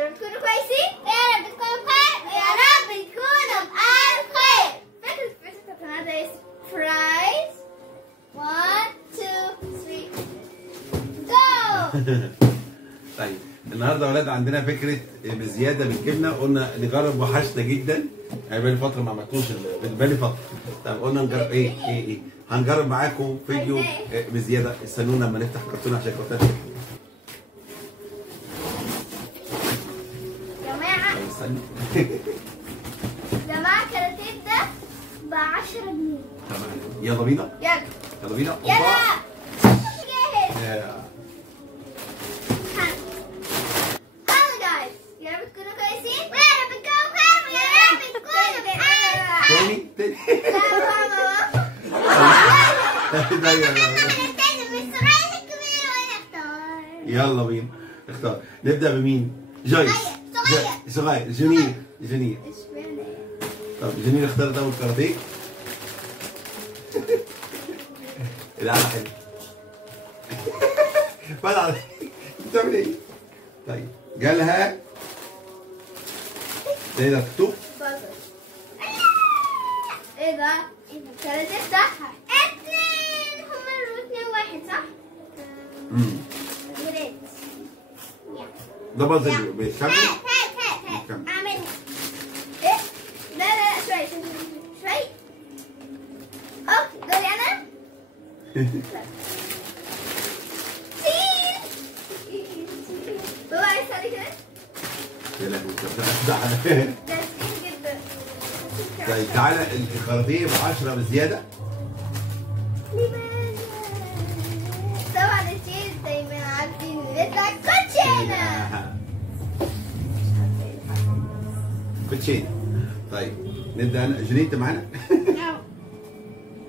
رب تكونوا كويسين، يا رب تكونوا بخير، يا رب تكونوا بألف خير. فكرة النهارده سبرايز. 1 2 3 جو. طيب النهارده يا ولاد عندنا فكره بزياده بالجبنه، قلنا نجرب وحشنا جدا، يعني بقالي فتره ما عملتوش، بقالي فتره. طب قلنا نجرب ايه هنجرب معاكم فيديو بزياده. استنونا لما نفتح كرتون عشان كرتون جماعة كراتين ده ب 10 جنيه. تمام يلا بينا. يلا بينا. يلا جاهز. هلو جايز، يا رب تكونوا كويسين، يا رب تكونوا بخير، ويا رب تكونوا بألف خير. تاني يلا بينا اختار. نبدأ بمين؟ جويس. صغير. جنير. طب جنير اختارت اول كاراتيه. العب حلو. فضل بتعمل ايه؟ طيب جالها ايه ده؟ كتب؟ ايه ده؟ الكاراتيه بتاعها اتنين، هما الاتنين واحد صح؟ ولاد. ده بازل بيكمل. اعمل ايه؟ لا شوي. اوكي دوري انا. بابا عايز تعمل كده؟ يا لهوي ده سخيف جدا. طيب تعالى الكاراتيه ب 10 بزياده. طبعا التشيز دايما عارفين بيطلع كوتشينه. كوتشينه. طيب نبدا. انا جنيه انت معانا؟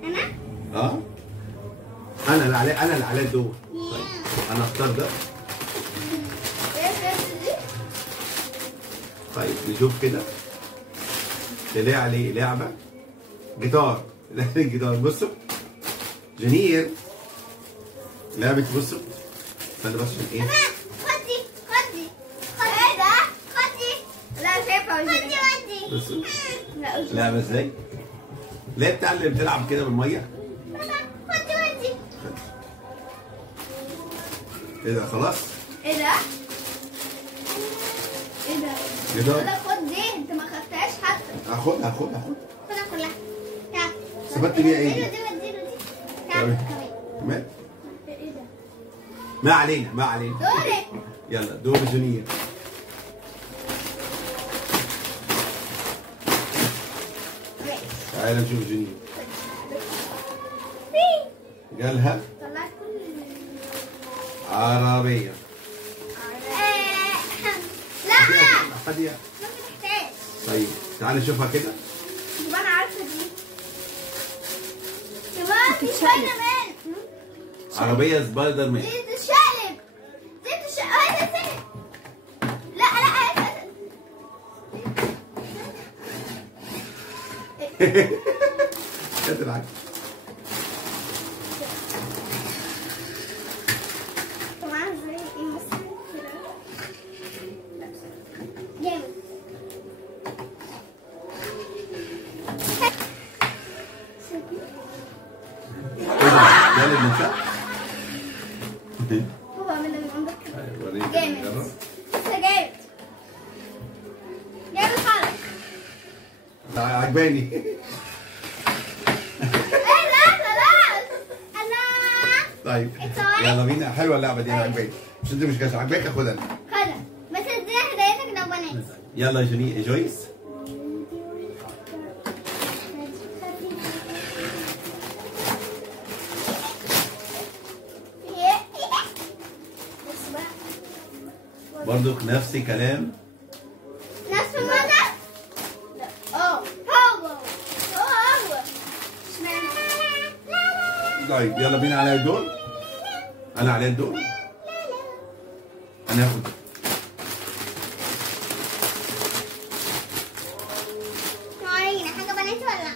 انا؟ انا اللي عليا الدور. طيب انا اختار ده. طيب نشوف كده تلاقي عليه لعبه جيتار. الجيتار بصوا جنير لعبه. بصوا استنى بس عشان ايه؟ خدي ايه ده؟ خدي. لا شايفه خدي. بصوا لا لعبه ازاي؟ لا بتاع اللي بتلعب كده بالميه. خدي. ايه ده؟ خلاص؟ ايه ده؟ جيتار. لا خد دي، انت ما خدتهاش حتى. هاخدها. خدها كلها. تعال. استفدت بيها ايه؟ دي. تعال تمام. ايه ده؟ ما علينا. دورك. يلا دور جنير. تعالى نشوف جنير. جالها طلعت كل عربية. لا خديها. ما تحتاج. طيب تعالى نشوفها كده. يبقى انا عارفه دي. يبقى في سبايدر مان. عربية سبايدر مان. دي تشقلب. هذا سهل. لا كانت العكس. طبعا ازاي يمثل كده. جامد. ده اللي بنشق. هو عاملها من عندك كده. جامد. لسه جامد خالص. عجباني. ايه لا خلاص. الله. طيب يلا بينا. حلوة اللعبة دي، انا عجباني. مش انت مش كاش عجباك؟ اخدها انا. خلاص بس ادينا هدايتك لو بنات. يلا يا جويس. برضو نفس الكلام. نفس الموضوع؟ لا. هو اشمعنى؟ طيب يلا بينا على الدور. انا على الدور. انا هاخد. معانا حاجه بنات ولا؟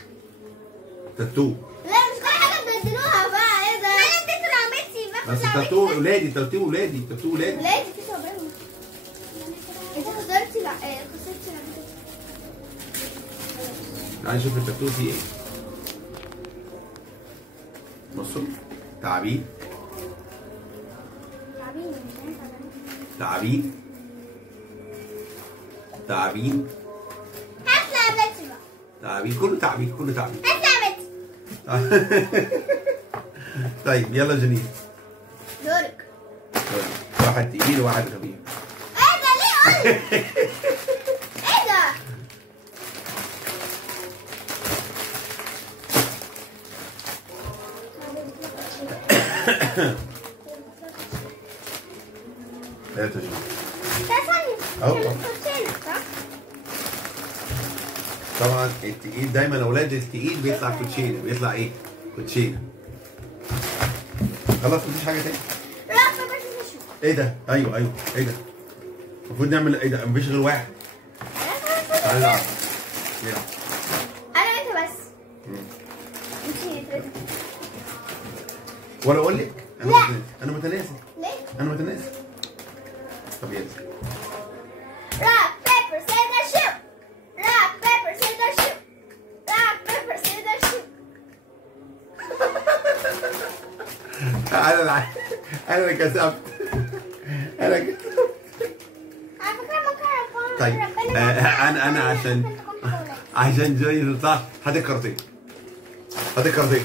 تاتو. لا مش كل حاجه تبدلوها بقى. ايه ده؟ انا اديت لعبتي. بس تاتو ولادي. تاتو ولادي. ولادي كده بيهم. تعالى نشوف التاتو فيه ايه. بصوا تعابين تعابين تعابين هات لعبتي بقى. تعابين، كله تعابين كله تعابين. هات لعبتي. طيب يلا جنين. دورك. واحد تقيل وواحد خفيف. ايه ده ليه قولي؟ ايه ده؟ ثلاثة جنين. ده ثانية. أهو. كانت كوتشينة صح؟ طبعا التقيل دايما اولاد التقيل بيطلع كوتشينه، بيطلع ايه؟ كوتشينه. خلاص مفيش حاجه تاني. لا بس نشوف. ايه ده؟ ايوه ايه ده؟ المفروض نعمل ايه ده؟ مفيش غير واحد. تعالى نلعب. نلعب. انا وانت بس. مشيت. ولا اقول لك؟ لا. انا متناسي. ليه؟ انا متناسي. طب يلا. Rock, paper, scissors, shoot. Rock, paper, scissors, shoot. Rock, paper, scissors, shoot. انا اللي كسبت. انا كسبت. على فكرة مكرونة. طيب انا عشان جاي صح. هات الكارتين. هات الكارتين.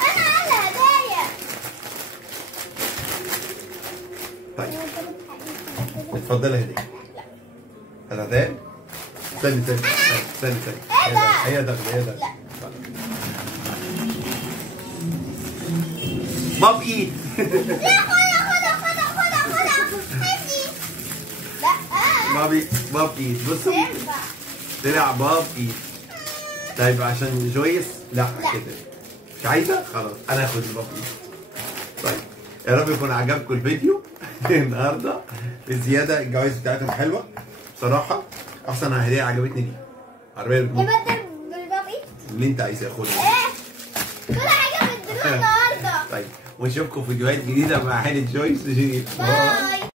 انا على هدايا. طيب اتفضلي هدية. الهدايا. استني. إيه ده؟ هي ده. لا. باب ايد. لا خدها. هاتي. لا. باب ايد. بصوا ينفع. طلع باب ايد. طيب عشان جويس لا كده مش عايزه خلاص انا هاخد الباب ايد. طيب يا رب يكون عجبكم الفيديو النهارده. بزياده الجوائز بتاعتهم حلوه بصراحه. احسن هديه عجبتني دي عربيه ريموت نبدل بالباب ايه؟ اللي انت عايزاه خدها. ايه؟ كل حاجة بتدلوها النهارده. طيب ونشوفكم في فيديوهات جديده مع حالة جويس جديد. باي.